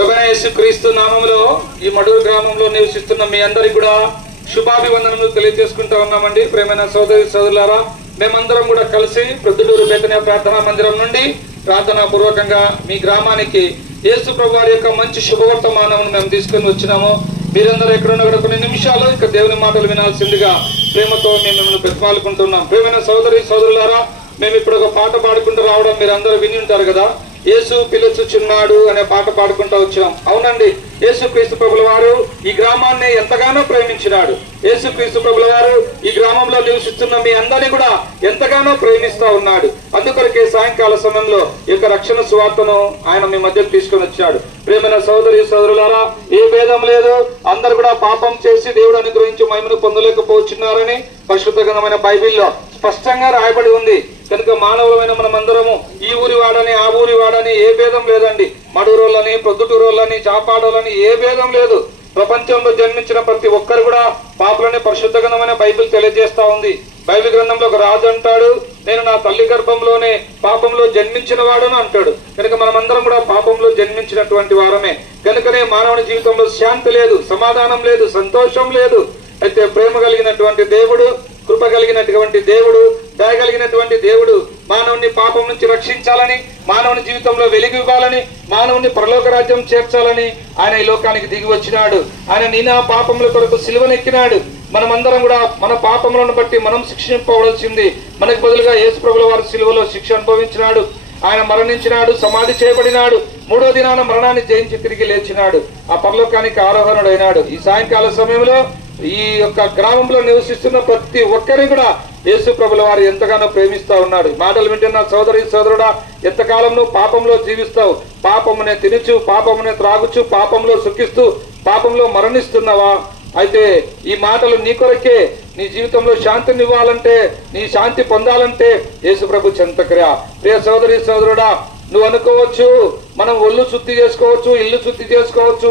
ప్రభనేసు క్రీస్తు నామంలో ఈ మడూరు గ్రామంలో నివసిస్తున్న మీ అందరికి కూడా శుభాభివందనలు తెలియజేసుకుంటా ఉన్నామండి. ప్రేమైన సోదరి సోదరులారా మేమందరం కూడా కలిసి ప్రొద్దుటూరు బేతన ప్రార్థనా మందిరం నుండి ప్రార్థనా పూర్వకంగా మీ గ్రామానికి యేసు ప్రభు వారి యొక్క మంచి శుభవర్తమానం మేము తీసుకొని వచ్చినాము. మీరందరూ ఎక్కడున్నా కూడా కొన్ని నిమిషాలు ఇక దేవుని మాటలు వినాల్సిందిగా ప్రేమతో మేము మిమ్మల్ని బ్రతిమాలుకుంటున్నాం. ప్రేమైన సోదరి సోదరులారా మేము ఇప్పుడు ఒక పాట పాడుకుంటూ రావడం మీరు అందరూ విని ఉంటారు కదా. యేసు పిలుచుచున్నాడు అనే పాట పాడుకుంటూ వచ్చాం. అవునండి యేసు క్రీస్తు ప్రభుల వారు ఈ గ్రామాన్ని ఎంతగానో ప్రేమించినాడు. యేసు క్రీస్తు ప్రభుల వారు ఈ గ్రామంలో నివసిస్తున్న మీ అందరినీ కూడా ఎంతగానో ప్రేమిస్తూ ఉన్నాడు. అందుకొరకే సాయంకాల సమయంలో ఈ యొక్క రక్షణ సువార్తను ఆయన మీ మధ్యకు తీసుకొని వచ్చాడు. ప్రేమైన సోదరి సోదరులారా ఏ భేదం లేదు. అందరు కూడా పాపం చేసి దేవుడు అనుగ్రహించి మహిమను పొందలేకపోతున్నారని పరిశుద్ధమైన బైబిల్లో స్పష్టంగా రాయబడి ఉంది. కనుక మానవులమైన మనమందరము ఈ ఊరి వాడని ఆ ఊరి వాడని ఏ భేదం లేదండి. మడూరోళ్ళని ప్రొద్దుటూరోళ్ళని చాపాడోళ్ళని ఏ భేదం లేదు. ప్రపంచంలో జన్మించిన ప్రతి ఒక్కరు కూడా పాపలని పరిశుద్ధ గ్రంథమైన బైబిల్ తెలియజేస్తా ఉంది. బైబిల్ గ్రంథంలో ఒక రాజు అంటాడు నేను నా తల్లి గర్భంలోనే పాపంలో జన్మించిన వాడును అంటాడు. కనుక మనమందరం కూడా పాపంలో జన్మించినటువంటి వారమే. కనుకనే మానవుని జీవితంలో శాంతి లేదు సమాధానం లేదు సంతోషం లేదు. అయితే ప్రేమ కలిగినటువంటి దేవుడు కృప కలిగినటువంటి దేవుడు దయ కలిగినటువంటి దేవుడు మానవుని పాపం నుంచి రక్షించాలని మానవుని జీవితంలో వెలుగు ఇవ్వాలని మానవుని పరలోక రాజ్యం చేర్చాలని ఆయన ఈ లోకానికి దిగి వచ్చినాడు. ఆయన నీనా పాపముల కొరకు సిలువనెక్కినాడు. మనమందరం కూడా మన పాపములను బట్టి మనం శిక్షింపవలసింది మనకు బదులుగా యేసుప్రభుల వారి సిలువలో శిక్ష అనుభవించినాడు. ఆయన మరణించినాడు సమాధి చేయబడినాడు. మూడో దినాన మరణాన్ని జయించి తిరిగి లేచినాడు. ఆ పరలోకానికి ఆరోహణుడైనాడు. ఈ సాయంకాల సమయంలో ఈ యొక్క గ్రామంలో నివసిస్తున్న ప్రతి ఒక్కరిని కూడా యేసు ప్రభుల వారు ఎంతగానో ప్రేమిస్తా ఉన్నాడు. మాటలు వింటున్న సోదరి సోదరుడా ఎంతకాలం నువ్వు పాపంలో జీవిస్తావు? పాపమునే తినుచు పాపమునే త్రాగుచు పాపంలో సుఖిస్తూ పాపంలో మరణిస్తున్నావా? అయితే ఈ మాటలు నీ కొరకే నీ జీవితంలో శాంతిని ఇవ్వాలంటే నీ శాంతి పొందాలంటే యేసు ప్రభు చెంతకరా. ప్రియ సోదరి సోదరుడా నువ్వు అనుకోవచ్చు మనం ఒళ్ళు శుద్ధి చేసుకోవచ్చు ఇల్లు శుద్ధి చేసుకోవచ్చు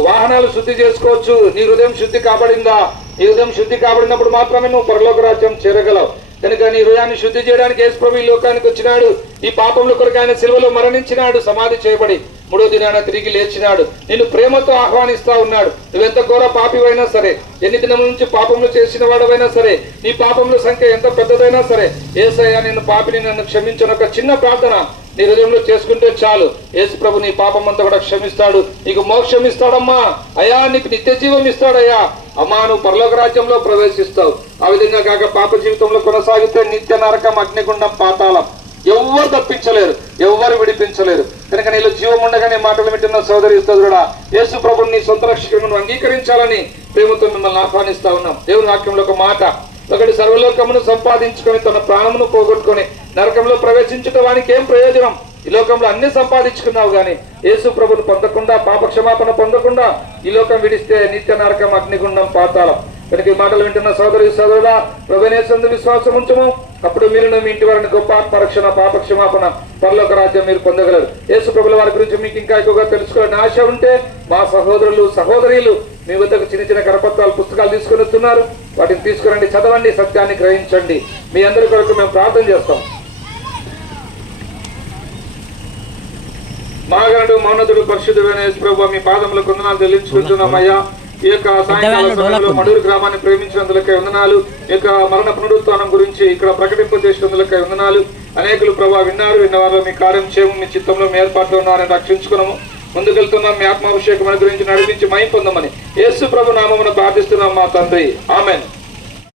వాహనాలు శుద్ధి చేసుకోవచ్చు. నీ హృదయం శుద్ధి కాబడిందా? నీ హృదయం శుద్ధి కాబడినప్పుడు మాత్రమే నువ్వు పరలోక రాజ్యం చేరగలవు. కనుక నీ హృదయాన్ని శుద్ధి చేయడానికి యేసుప్రభు ఈ లోకానికి వచ్చినాడు. ఈ పాపంలో కొరకు ఆయన సిలువలో మరణించినాడు. సమాధి చేయబడి మూడో దినాన తిరిగి లేచినాడు. నిన్ను ప్రేమతో ఆహ్వానిస్తా ఉన్నాడు. నువ్వెంత ఘోర పాపివైనా సరే ఎన్ని దినముల నుంచి పాపములు చేసిన వాడవైనా సరే నీ పాపముల సంఖ్య ఎంత పెద్దదైనా సరే ఏసయ్యా నిన్ను పాపిని నన్ను క్షమించిన. ఒక చిన్న ప్రార్థన. నీ హృదయంలో చేసుకుంటే చాలు. యేసు ప్రభు నీ పాపం అంతా కూడా క్షమిస్తాడు. నీకు మోక్షం ఇస్తాడమ్మా. అయా నీకు నిత్య జీవం ఇస్తాడయ్యా. అమ్మా నువ్వు పరలోక రాజ్యంలో ప్రవేశిస్తావు. ఆ విధంగా కాక పాప జీవితంలో కొనసాగితే నిత్య నరకం అగ్నిగుండం పాతాళం ఎవ్వరు తప్పించలేరు. ఎవ్వరు విడిపించలేరు. కనుక నీలో జీవం ఉండగానే మాటలు వింటున్న సోదరి సోదరుడా యేసు ప్రభుని నీ సొంత రక్షకులను అంగీకరించాలని ప్రేమతో మిమ్మల్ని ఆహ్వానిస్తా ఉన్నాం. దేవుని వాక్యంలో ఒక మాట ఒకటి సర్వలోకమును సంపాదించుకొని తన ప్రాణమును పోగొట్టుకొని నరకంలో ప్రవేశించుట వానికి ఏం ప్రయోజనం? ఈ లోకంలో అన్ని సంపాదించుకున్నావు కానీ యేసు ప్రభుని పొందకుండా పాపక్షమాపణ పొందకుండా ఈ లోకం విడిస్తే నిత్య నరకం అగ్నిగుండం పాతాలం కనుక ఈ మాటలు వింటున్న సోదరి సోదరుడా ప్రభునేసందు విశ్వాసం ఉంచము. అప్పుడు మీరు మీ ఇంటి వారిని గొప్ప ఆత్మరక్షణ పాపక్షమాపణ పరలోక రాజ్యం మీరు పొందగలరు. యేసు ప్రభుల వారి గురించి మీకు ఇంకా ఎక్కువగా తెలుసుకోవాలని ఆశ ఉంటే మా సహోదరులు సహోదరీలు మీ వద్దకు చిన్న చిన్న కరపత్రాలు పుస్తకాలు తీసుకొని వస్తున్నారు. వాటిని తీసుకురండి చదవండి సత్యాన్ని గ్రహించండి. మీ అందరి కొరకు మేము ప్రార్థన చేస్తాం. మహాగణుడు మౌనతుడు పరిశుద్ధుడైన ప్రభు మీ పాదముల కొందనాలు చెల్లించుకుంటున్నామయ్యా ఈ యొక్క సాయంకాల సమయంలో మడూరు గ్రామాన్ని ప్రేమించినందులకై వందనాలు. ఈ యొక్క మరణ పునరుత్నం గురించి ఇక్కడ ప్రకటింప చేసినందులకై వందనాలు. అనేకులు ప్రభా విన్నారు విన్న వారిలో మీ కార్యం చేయము మీ చిత్తంలో మీ ఏర్పాట్లో ఉన్నారని రక్షించుకున్నాము. ముందుకెళ్తున్నాం మీ ఆత్మాభిషేకం గురించి నడిపించి మై పొందమని. యేసు ప్రభు నామమున ప్రార్థిస్తున్నాం మా తండ్రి. ఆమెన్.